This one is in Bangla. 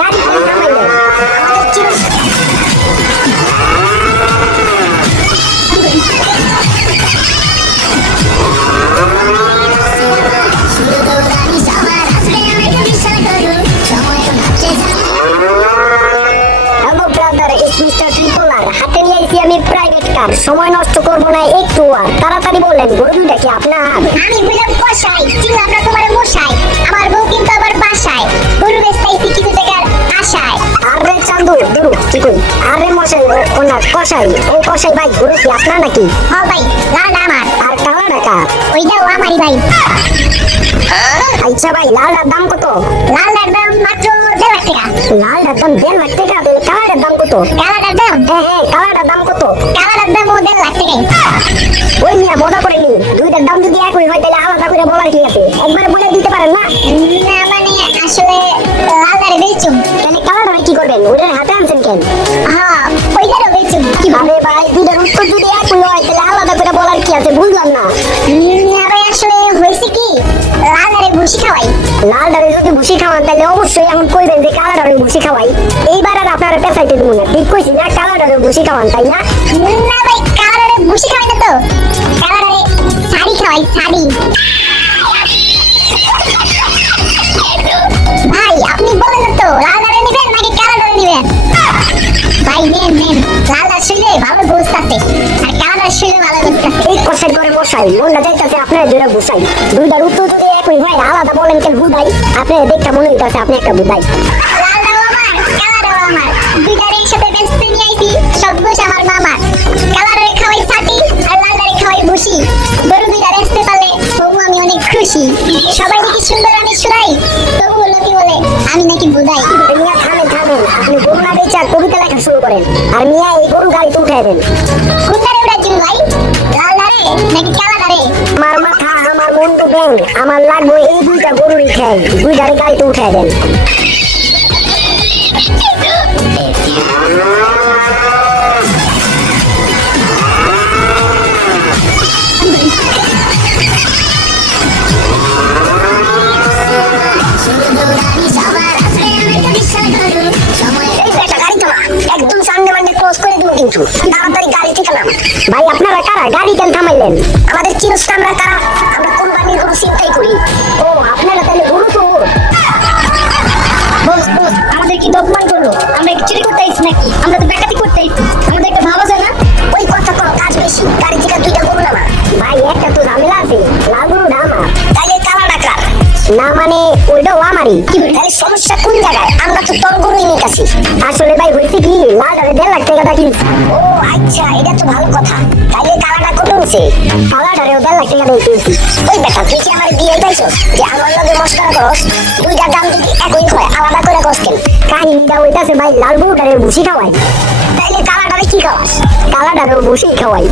গাড়ি কেন থামাইলেন? আমাদের চির সময় নষ্ট করবো না একটু। আর তাড়াতাড়ি বললেন গরু দুইটা কি আপনার? আমি বললাম কষাই, চিনলাম না তোমার মশাই। আমার বউ কিন্তু আবার বাসায় গরু বেচতেছি কিছু টাকার আশায়। আরে চান্দু দুরু কি কই? আরে মশাই ও না কষাই, ও কষাই ভাই গরু কি আপনার নাকি? ও ভাই, লালটা আমার। আর কালাটা কার? ওইটাও আমারই ভাই। আচ্ছা ভাই লালটার দাম কত? লালটার দাম মাত্র 1.5 লাখ টাকা। লালটার দাম 1.5 লাখ টাকা, তাহলে কালাটার দাম কত? কালাটার দাম? হ্যাঁ কালাটার দাম কত? কালাটার দাম 1.5 লাখ টাকা। ওই মিয়া মজা করেনি, দুইটার দাম যদি একই হয় তাহলে আলাদা করে বলার কি আছে? একবারে বলে দিতে পারেন না? না মানে আসলে লালটারে বেচুম। তাহলে কালাটারে কি করবেন? ওইটার হাতে আনছেন কেন? হ্যাঁ, ওইটারও বেচুম। কি ভাবে ভাই, দুইটার উত্তর যদি একই হয় তাহলে আলাদা করে বলার কি আছে? বুঝলাম না। না ভাই আসলে হয়েছে কি, লালটারে ভুসি খাওয়াই। লালটারে যদি ভুসি খাওয়ান তাহলে অবশ্যই এখন কইবেন যে কালাটারে ভুসি খাওয়াই। এইবার আর আপনারা পেছাইতে দিব না, ঠিক কইছি না? কালাটারে ভুসি খাওয়ান তাই না? না ভাই, কালারে ভুসি খাওয়াই না তো, কালারে শাড়ি খাওয়াই, শাড়ি। ভাই আপনি বলেন না তো, লালদারে নেবেন নাকি কালারে নেবেন? ভাই নেন নেন, লালদার শুইলে ভালো গোস্ত আছে, আর কালার শুইলে ভালো গোস্ত আছে। এই কষাই করে বসাই, মনটা যাইতাছে আপনারা দুইটা বসাই। দুইটার উত্তর যদি একই হয় আলাদা বলেন কেন বুঝাই? আপনার দেখটা মনে হইতাছে আপনি একটা বুঝাই। লালদাও আমার, কালারও আমার, দুইটার একসাথে বেচতে নিয়ে আইছি, সব দোষ আমার মামার। কালারে খাওয়াই ছাটি, আর লালদারে খাওয়াই ভুসি। গরু দুইটা বেচতে পারলে তবু আমি অনেক খুশি। সবাই দেখি সুন্দর আমি ছুড়াই, তবু লোকে বলে আমি নাকি বুঝাই। মিয়া থামেন থামেন, আপনি গরু না বেচে আর কবিতা লেখা শুরু করেন। আর মিয়া এই গরু গাড়িতে উঠাই দেন। কোনটারে উড়াচ্ছেন ভাই, লালদারে নাকি কালাদারে? আমার মাথা আমার মন তো ব্যাং, আমার লাগবে এই দুইটা গরুরই ঠ্যাং। দুইটারে গাড়িতে উঠাই দেন। একদম সামনে মানে ক্রস করে দিব কিন্তু তাড়াতাড়ি গাড়ি থেকে নাম। ভাই আপনারা কারা? গাড়ি কেন থামাইলেন? আমাদের চিরস্তা আমরা কারা? আমরা কোরবানির গরু চিন্তাই করি। ও আপনারা তাহলে গরু চোর? বস বস, আমাদের কি দপমান করলো? আমরা কি চুরি করতে আইছি নাকি? আমরা তো ডাকাতি করতে আইছি, আমাদের একটা ভাব আছে না? ওই কথা কম, কাজ বেশি। গাড়ি থেকে দুইটা গরু নামা। ভাই একটা তো ঝামেলা আছে, লাল গরুটা আমার। তাইলে কালা ডাকার না মানে ওইটাও আমারই। তাহলে সমস্যা কোন জায়গায়? আমরা তো তোর গরুই নিতেছি। আসলে ভাই হয়েছে কি, লালটারে 1.5 লাখ টাকা কিনছি। ও আচ্ছা, এটা তো ভালো কথা। তাইলে কালাটা কত হচ্ছে? কালাটারেও 1.5 লাখ টাকা দিয়ে কিনছি। ওই বেটা তুই কি আমার বিয়ে পাইছস যে আমার লগে মস্করা করস? দুইটার দাম যদি একই হয় আলাদা করে কস কেন? কাহিনীটা হইতাছে ভাই লাল গরুটারে ভুসি খাওয়াই। তাইলে কালাটারে কি খাওয়াস? কালাটারেও ভুসি খাওয়াই।